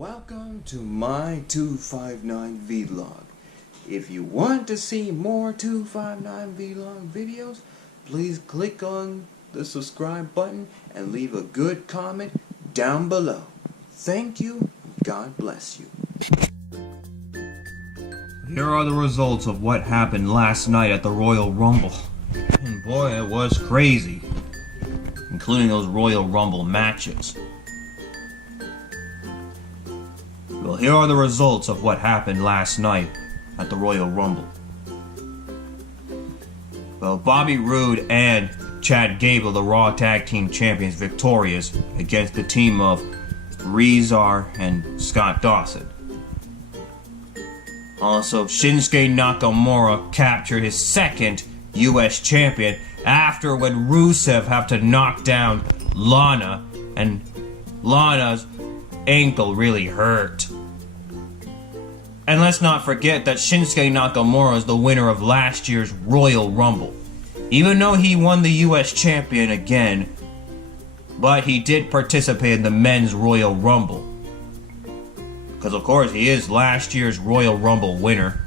Welcome to my 259 vlog. If you want to see more 259 vlog videos, please click on the subscribe button and leave a good comment down below. Thank you. God bless you. Here are the results of what happened last night at the Royal Rumble. And boy, it was crazy, including those Royal Rumble matches. Well, here are the results of what happened last night at the Royal Rumble. Well, Bobby Roode and Chad Gable, the Raw Tag Team Champions, victorious against the team of Rezar and Scott Dawson. Also, Shinsuke Nakamura captured his second US champion after when Rusev had to knock down Lana, and Lana's ankle really hurt. And let's not forget that Shinsuke Nakamura is the winner of last year's Royal Rumble. Even though he won the US champion again, but he did participate in the men's Royal Rumble. Because of course he is last year's Royal Rumble winner.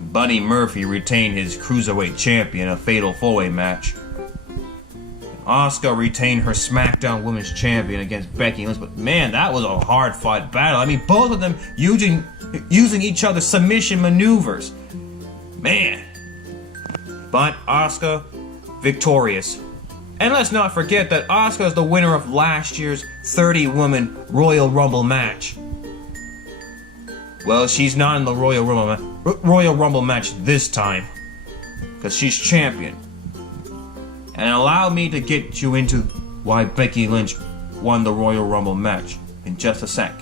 Buddy Murphy retained his Cruiserweight champion, a fatal 4-way match. Asuka retained her Smackdown Women's Champion against Becky Lynch, but man, that was a hard-fought battle. I mean, both of them using each other's submission maneuvers. Man. But Asuka, victorious. And let's not forget that Asuka is the winner of last year's 30-woman Royal Rumble match. Well, she's not in the Royal Rumble match this time, because she's champion. And allow me to get you into why Becky Lynch won the Royal Rumble match in just a sec.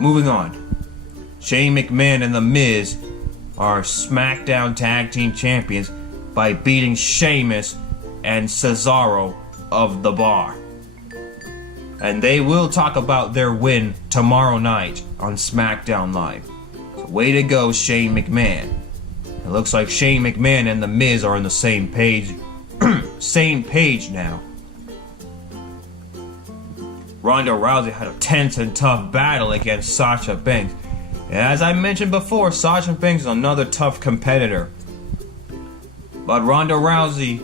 Moving on. Shane McMahon and The Miz are SmackDown Tag Team Champions by beating Sheamus and Cesaro of The Bar. And they will talk about their win tomorrow night on SmackDown Live. So way to go, Shane McMahon. It looks like Shane McMahon and The Miz are on the same page. Same page now. Ronda Rousey had a tense and tough battle against Sasha Banks. As I mentioned before, Sasha Banks is another tough competitor. But Ronda Rousey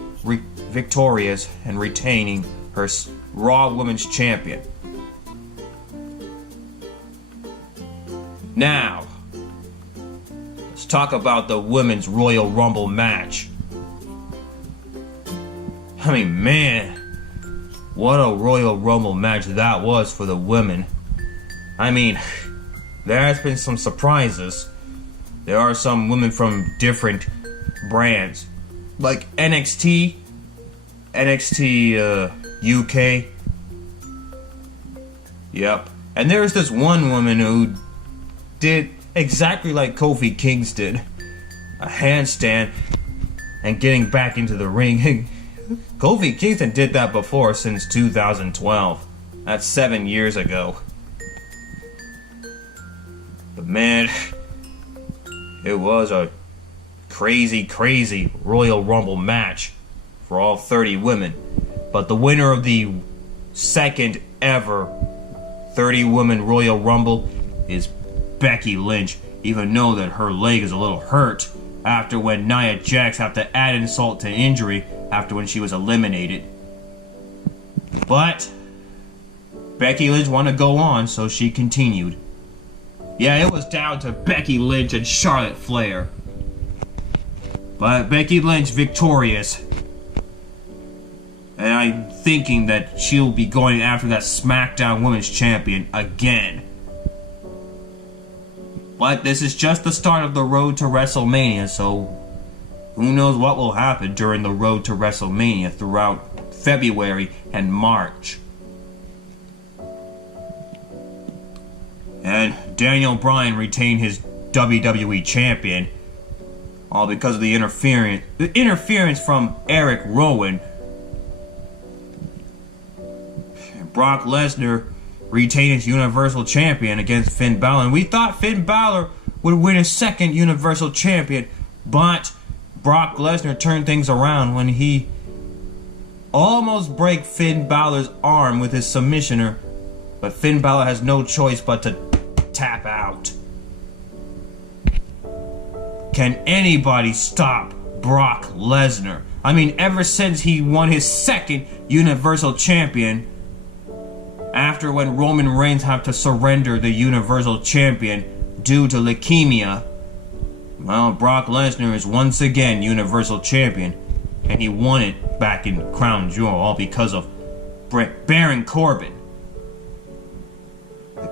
victorious and retaining her Raw Women's Champion. Now, let's talk about the Women's Royal Rumble match. I mean, man, what a Royal Rumble match that was for the women. I mean, there has been some surprises. There are some women from different brands, like NXT UK. Yep. And there's this one woman who did exactly like Kofi Kingston did, a handstand and getting back into the ring. Kofi Kingston did that before since 2012. That's 7 years ago. But man, it was a crazy Royal Rumble match for all 30 women. But the winner of the second ever 30-woman Royal Rumble is Becky Lynch, even though that her leg is a little hurt after when Nia Jax had to add insult to injury after when she was eliminated. But Becky Lynch wanted to go on, so she continued. Yeah, it was down to Becky Lynch and Charlotte Flair. But Becky Lynch victorious. And I'm thinking that she'll be going after that SmackDown Women's Champion again. But this is just the start of the road to WrestleMania, so who knows what will happen during the road to WrestleMania throughout February and March. And Daniel Bryan retained his WWE Champion, all because of the interference from Erik Rowan. Brock Lesnar retained his Universal Champion against Finn Balor. And we thought Finn Balor would win his second Universal Champion, but Brock Lesnar turned things around when he almost break Finn Balor's arm with his submissioner, but Finn Balor has no choice but to tap out. Can anybody stop Brock Lesnar? I mean, ever since he won his second Universal Champion, after when Roman Reigns had to surrender the Universal Champion due to leukemia, well, Brock Lesnar is once again Universal Champion, and he won it back in Crown Jewel, all because of Baron Corbin.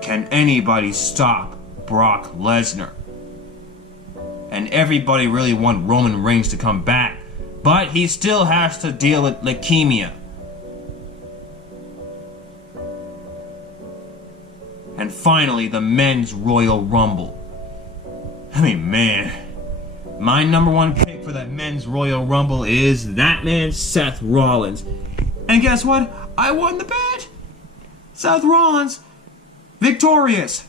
Can anybody stop Brock Lesnar? And everybody really want Roman Reigns to come back, but he still has to deal with leukemia. And finally, the men's Royal Rumble. I mean, man, my number one pick for that men's Royal Rumble is that man, Seth Rollins. And guess what? I won the bet. Seth Rollins, victorious.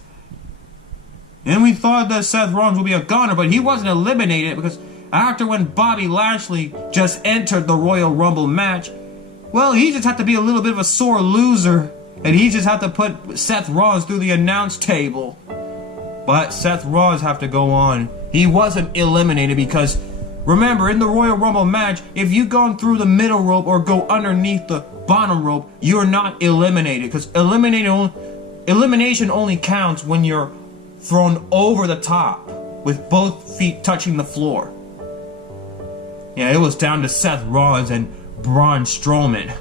And we thought that Seth Rollins would be a goner, but he wasn't eliminated because after when Bobby Lashley just entered the Royal Rumble match, well, he just had to be a little bit of a sore loser, and he just had to put Seth Rollins through the announce table. But Seth Rollins have to go on. He wasn't eliminated because, remember, in the Royal Rumble match, if you go through the middle rope or go underneath the bottom rope, you're not eliminated, because elimination only counts when you're thrown over the top with both feet touching the floor. Yeah, it was down to Seth Rollins and Braun Strowman.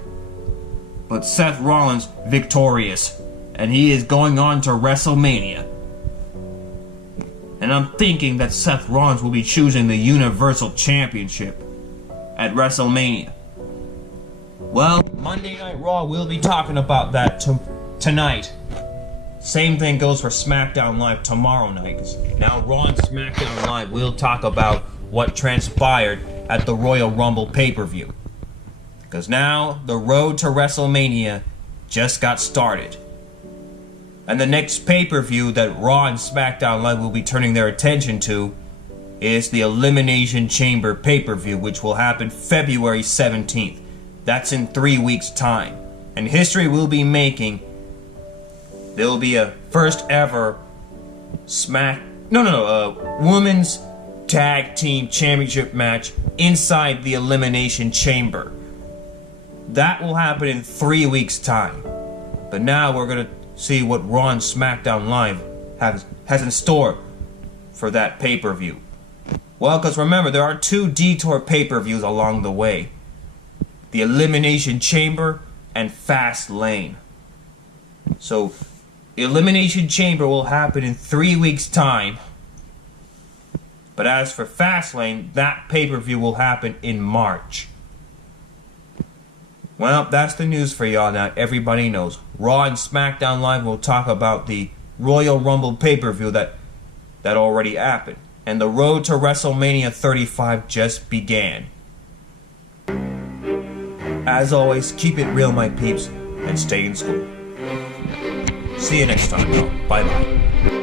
But Seth Rollins victorious, and he is going on to WrestleMania. And I'm thinking that Seth Rollins will be choosing the Universal Championship at WrestleMania. Well, Monday Night Raw will be talking about that tonight. Same thing goes for SmackDown Live tomorrow night. Now Raw and SmackDown Live will talk about what transpired at the Royal Rumble pay-per-view. Because now the road to WrestleMania just got started. And the next pay-per-view that Raw and SmackDown Live will be turning their attention to is the Elimination Chamber pay-per-view, which will happen February 17th. That's in 3 weeks' time. And history will be making. There will be a first ever Women's Tag Team Championship match inside the Elimination Chamber. That will happen in 3 weeks' time. But now we're going to see what Raw and SmackDown Live has in store for that pay-per-view. Well, because remember, there are 2 detour pay-per-views along the way. The Elimination Chamber and Fastlane. So, Elimination Chamber will happen in 3 weeks' time. But as for Fastlane, that pay-per-view will happen in March. Well, that's the news for y'all now. Everybody knows. Raw and SmackDown Live will talk about the Royal Rumble pay-per-view that already happened. And the road to WrestleMania 35 just began. As always, keep it real, my peeps, and stay in school. See you next time, y'all. Bye-bye.